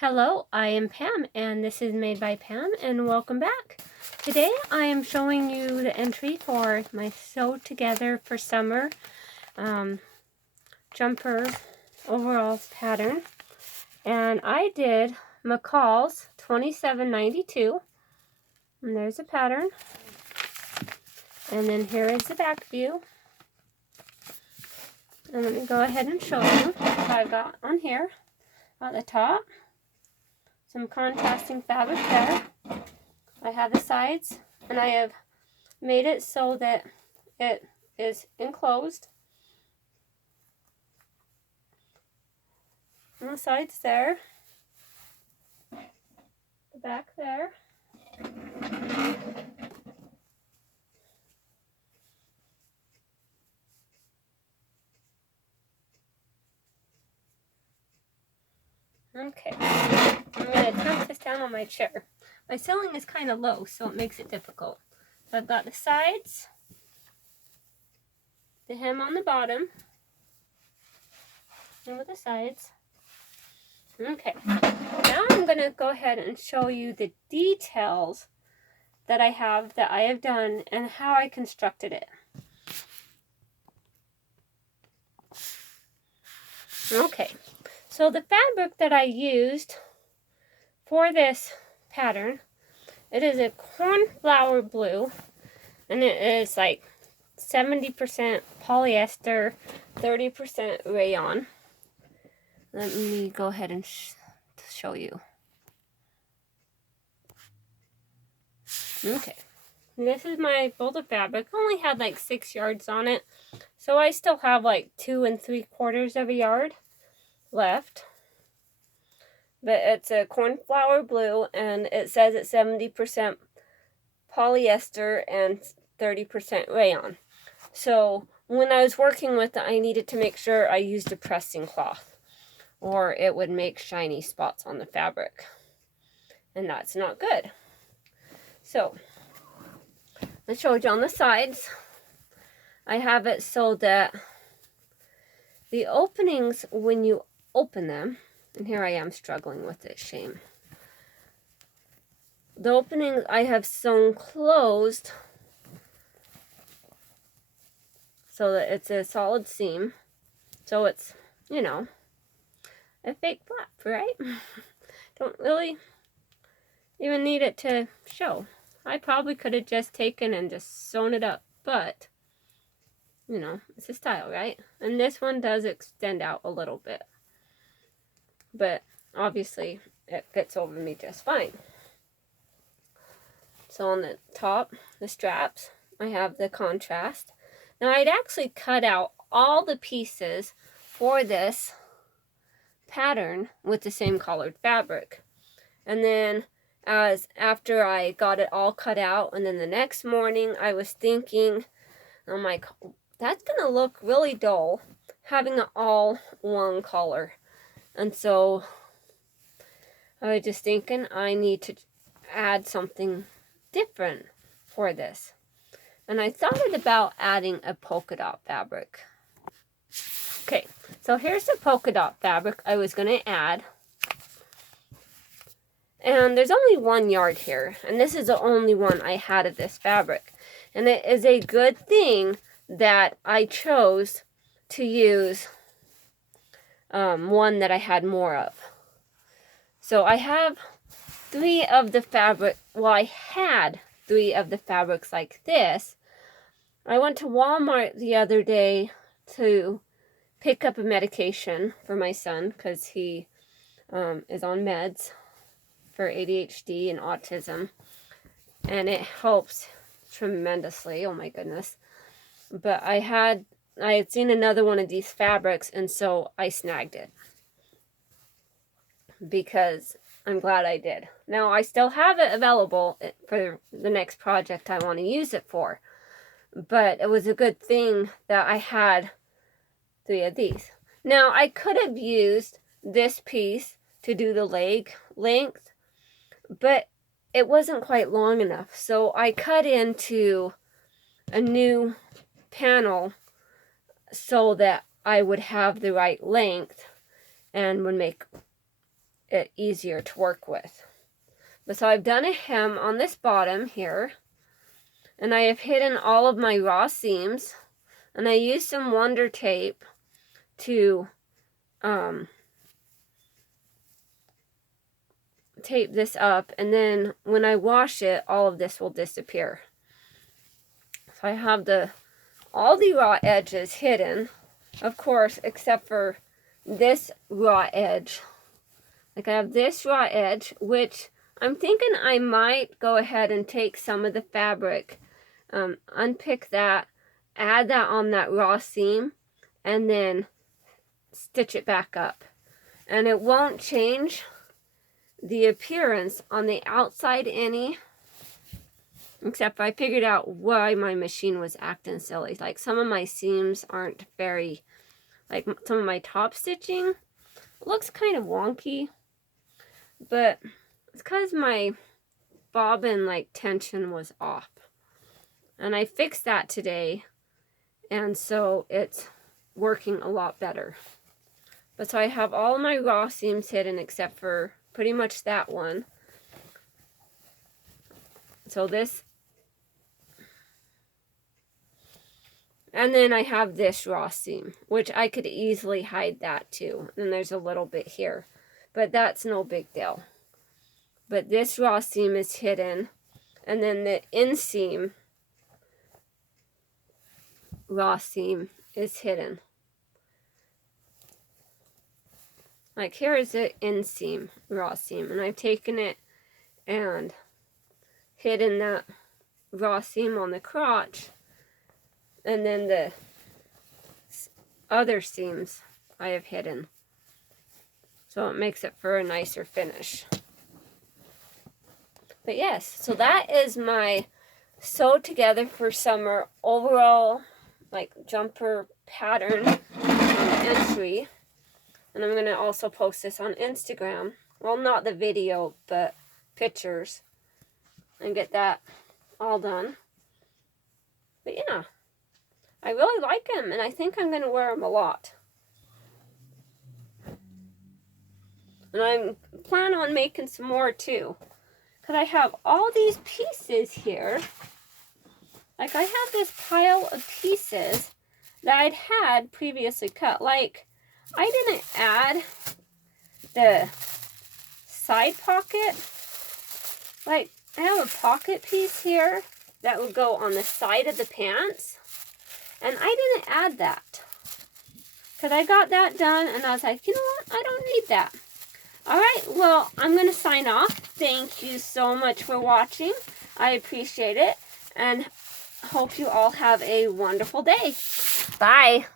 Hello, I am Pam and this is Made by Pam and welcome back. Today I am showing you the entry for my Sew Together for Summer jumper overalls pattern. And I did McCall's 2792 and there's a pattern. And then here is the back view. And let me go ahead and show you what I've got on here at the top. Some contrasting fabric there. I have the sides, and I have made it so that it is enclosed. And the sides there. The back there. Okay, I'm going to attempt this down on my chair. My ceiling is kind of low, so it makes it difficult. So I've got the sides, the hem on the bottom, and with the sides. Okay, now I'm going to go ahead and show you the details that I have done and how I constructed it. Okay. So the fabric that I used for this pattern, it is a cornflower blue, and it is like 70% polyester, 30% rayon. Let me go ahead and show you. Okay, this is my bolt of fabric. I only had like 6 yards on it, so I still have like 2 3/4 of a yard left. But it's a cornflower blue, and it says it's 70% polyester and 30% rayon. So when I was working with it, I needed to make sure I used a pressing cloth, or it would make shiny spots on the fabric, and that's not good. So I showed you on the sides. I have it so that the openings, when you open them, and here I am struggling with it, shame. The openings I have sewn closed so that it's a solid seam. So it's, you know, a fake flap, right? Don't really even need it to show. I probably could have just taken and just sewn it up, but, you know, it's a style, right? And this one does extend out a little bit. But obviously it fits over me just fine. So on the top, the straps, I have the contrast. Now I'd actually cut out all the pieces for this pattern with the same colored fabric. And then after I got it all cut out, and then the next morning I was thinking, I'm like, that's gonna look really dull having it all one color. And so I was just thinking I need to add something different for this. And I thought about adding a polka dot fabric. Okay, so here's the polka dot fabric I was going to add. And there's only 1 yard here, and this is the only one I had of this fabric. And it is a good thing that I chose to use one that I had more of. So I have 3 of the fabric. Well, I had 3 of the fabrics like this. I went to Walmart the other day to pick up a medication for my son because he is on meds for ADHD and autism, and it helps tremendously. Oh my goodness. But I had seen another one of these fabrics, and so I snagged it because I'm glad I did. Now I still have it available for the next project I want to use it for, but it was a good thing that I had 3 of these. Now I could have used this piece to do the leg length, but it wasn't quite long enough, so I cut into a new panel so that I would have the right length and would make it easier to work with. But so I've done a hem on this bottom here, and I have hidden all of my raw seams, and I used some Wonder Tape to tape this up, and then when I wash it, all of this will disappear. So I have all the raw edges hidden, of course, except for this raw edge. Like I have this raw edge, which I'm thinking I might go ahead and take some of the fabric, unpick that, add that on that raw seam, and then stitch it back up. And it won't change the appearance on the outside any, except I figured out why my machine was acting silly. Like some of my seams aren't very, like some of my top stitching looks kind of wonky, but it's because my bobbin like tension was off. And I fixed that today, and so it's working a lot better. But so I have all my raw seams hidden except for pretty much that one. So this, and then I have this raw seam, which I could easily hide that too. And there's a little bit here, but that's no big deal. But this raw seam is hidden, and then the inseam raw seam is hidden. Like here is the inseam raw seam, and I've taken it and hidden that raw seam on the crotch, and then the other seams I have hidden. So it makes it for a nicer finish. But yes, so that is my sew together for summer overall like jumper pattern entry. And I'm going to also post this on Instagram. Well, not the video, but pictures. And get that all done. But yeah, I really like them, and I think I'm going to wear them a lot. And I plan on making some more too. Because I have all these pieces here. Like I have this pile of pieces that I'd had previously cut. Like I didn't add the side pocket. Like I have a pocket piece here that would go on the side of the pants. And I didn't add that. Because I got that done and I was like, you know what? I don't need that. Alright, well, I'm going to sign off. Thank you so much for watching. I appreciate it. And hope you all have a wonderful day. Bye.